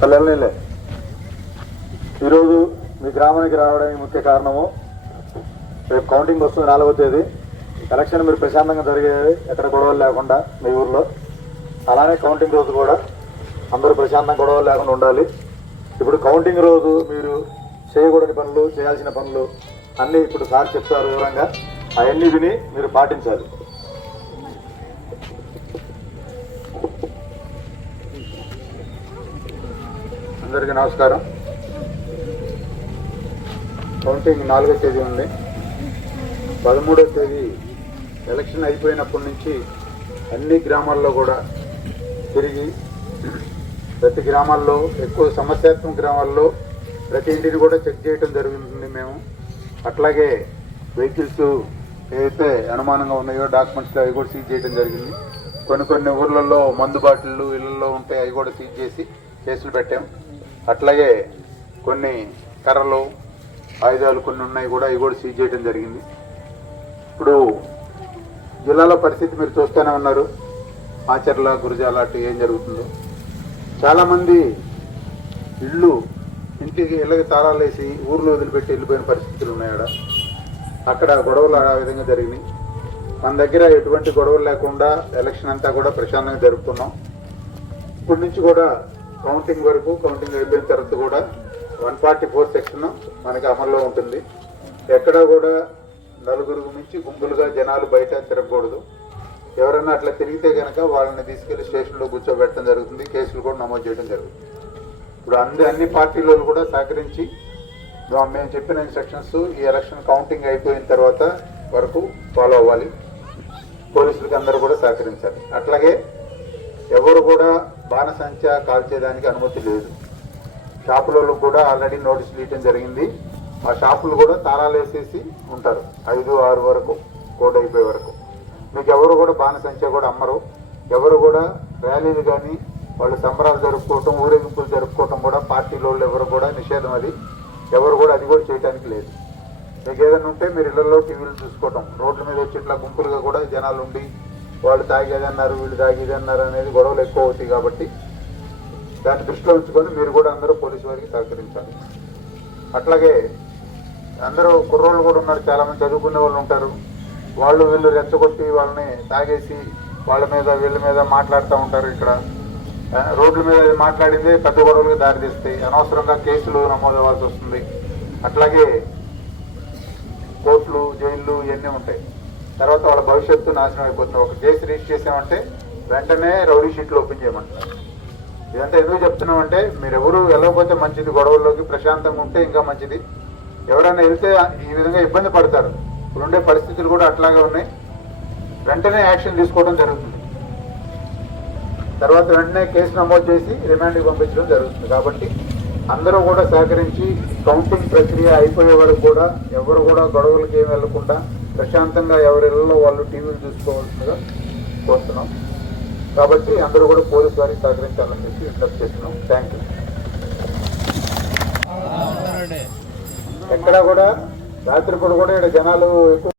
పల్లెలే ఈరోజు మీ గ్రామానికి రావడానికి ముఖ్య కారణము రేపు కౌంటింగ్ వస్తుంది 4వ తేదీ. ఎలక్షన్ మీరు ప్రశాంతంగా జరిగేది, ఎక్కడ గొడవలు లేకుండా మీ ఊర్లో. అలానే కౌంటింగ్ రోజు కూడా అందరూ ప్రశాంతంగా గొడవలు లేకుండా ఉండాలి. ఇప్పుడు కౌంటింగ్ రోజు మీరు చేయకూడని పనులు, చేయాల్సిన పనులు అన్నీ ఇప్పుడు సార్ చెప్తారు వివరంగా. అవన్నీ విని మీరు పాటించాలి. అందరికీ నమస్కారం. కౌంటింగ్ 4వ తేదీ ఉంది. 13వ తేదీ ఎలక్షన్ అయిపోయినప్పటి నుంచి అన్ని గ్రామాల్లో కూడా తిరిగి ప్రతి గ్రామాల్లో, ఎక్కువ సమస్యాత్మక గ్రామాల్లో ప్రతి ఇంటిని కూడా చెక్ చేయడం జరుగుతుంది మేము. అట్లాగే వెహికల్స్ ఏవైతే అనుమానంగా ఉన్నాయో డాక్యుమెంట్స్ అవి కూడా సీజ్ చేయడం జరిగింది. కొన్ని ఊర్లలో మందు బాటిళ్ళు ఇళ్లలో ఉంటే అవి కూడా సీజ్ చేసి కేసులు పెట్టాం. అట్లాగే కొన్ని కర్రలు, ఆయుధాలు కొన్ని ఉన్నాయి కూడా, అవి కూడా సీజ్ చేయడం జరిగింది. ఇప్పుడు జిల్లాలో పరిస్థితి మీరు చూస్తూనే ఉన్నారు. ఆచర్ల, గురజాల అటు ఏం జరుగుతుందో. చాలామంది ఇళ్ళకి తాళాలు వేసి ఊర్లో వదిలిపెట్టి వెళ్ళిపోయిన పరిస్థితులు ఉన్నాయడ. అక్కడ గొడవలు ఆ విధంగా జరిగినాయి. మన దగ్గర ఎటువంటి గొడవలు లేకుండా ఎలక్షన్ అంతా కూడా ప్రశాంతంగా జరుపుకున్నాం. ఇప్పటి నుంచి కూడా కౌంటింగ్ వరకు, కౌంటింగ్ అయిపోయిన తర్వాత కూడా 144 సెక్షన్ మనకి అమల్లో ఉంటుంది. ఎక్కడా కూడా నలుగురు మించి గుంపులుగా జనాలు బయట తిరగకూడదు. ఎవరైనా అట్లా తిరిగితే కనుక వాళ్ళని తీసుకెళ్లి స్టేషన్లో కూర్చోబెట్టడం జరుగుతుంది. కేసులు కూడా నమోదు చేయడం జరుగుతుంది. ఇప్పుడు అన్ని పార్టీలు కూడా సహకరించి మేము చెప్పిన ఇన్స్ట్రక్షన్స్ ఈ ఎలక్షన్ కౌంటింగ్ అయిపోయిన తర్వాత వరకు ఫాలో అవ్వాలి. పోలీసులకి అందరూ కూడా సహకరించాలి. అట్లాగే ఎవరు కూడా బాణసంచ కాల్చేదానికి అనుమతి లేదు. షాపులలో కూడా ఆల్రెడీ నోటీసులు ఇవ్వడం జరిగింది. ఆ షాపులు కూడా తాళాలు వేసేసి ఉంటారు 5-6 వరకు, కోడ్ అయిపోయే వరకు. మీకు ఎవరు కూడా బాణసంచ కూడా అమ్మరు. ఎవరు కూడా ర్యాలీలు కానీ వాళ్ళు సంబరాలు జరుపుకోవటం, ఊరేగింపులు జరుపుకోవటం కూడా పార్టీలో ఎవరు కూడా నిషేధం. అది ఎవరు కూడా అది కూడా చేయడానికి లేదు. మీకు ఏదైనా ఉంటే మీరు ఇళ్లలో టీవీలు చూసుకోవటం, రోడ్ల మీద వచ్చి ఇట్లా గుంపులుగా కూడా జనాలు ఉండి వాళ్ళు తాగేదన్నారు, వీళ్ళు తాగేదన్నారు అనేది గొడవలు ఎక్కువ అవుతాయి. కాబట్టి దాన్ని దృష్టిలో ఉంచుకొని మీరు కూడా అందరూ పోలీసు వారికి సహకరించాలి. అట్లాగే అందరూ కుర్రోళ్ళు కూడా ఉన్నారు, చాలామంది చదువుకునే వాళ్ళు ఉంటారు. వాళ్ళు వీళ్ళు రెచ్చగొట్టి వాళ్ళని తాగేసి వాళ్ళ మీద వీళ్ళ మీద మాట్లాడుతూ ఉంటారు. ఇక్కడ రోడ్ల మీద మాట్లాడిందే పెద్ద గొడవలకు దారితీస్తాయి. అనవసరంగా కేసులు నమోదు అవ్వాల్సి వస్తుంది. అట్లాగే కోర్టులు, జైళ్ళు ఇవన్నీ ఉంటాయి. తర్వాత వాళ్ళ భవిష్యత్తు నాశనం అయిపోతుంది. ఒక కేసు రిజిస్టర్ చేసామంటే వెంటనే రౌడీ షీట్లు ఓపెన్ చేయమంటారు. ఇదంతా ఎందుకు చెప్తున్నామంటే మీరు ఎవరు వెళ్ళకపోతే మంచిది, గొడవల్లోకి ప్రశాంతంగా ఉంటే ఇంకా మంచిది. ఎవరైనా వెళ్తే ఈ విధంగా ఇబ్బంది పడతారు. ఇప్పుడుండే పరిస్థితులు కూడా అట్లాగే ఉన్నాయి. వెంటనే యాక్షన్ తీసుకోవడం జరుగుతుంది. తర్వాత వెంటనే కేసు నమోదు చేసి రిమాండ్కి పంపించడం జరుగుతుంది. కాబట్టి అందరూ కూడా సహకరించి కౌంటింగ్ ప్రక్రియ అయిపోయే వరకు కూడా ఎవరు కూడా గొడవలకి ఏమి వెళ్లకుండా ప్రశాంతంగా ఎవరిళ్లలో వాళ్ళు టీవీలు చూసుకోవాల్సిందిగా కోరుతున్నాం. కాబట్టి అందరూ కూడా పోలీసు వారికి సహకరించాలని చెప్పి విజ్ఞప్తి చేస్తున్నాం. Thank you. ఎక్కడ కూడా రాత్రిపూట కూడా ఇక్కడ జనాలు ఎక్కువ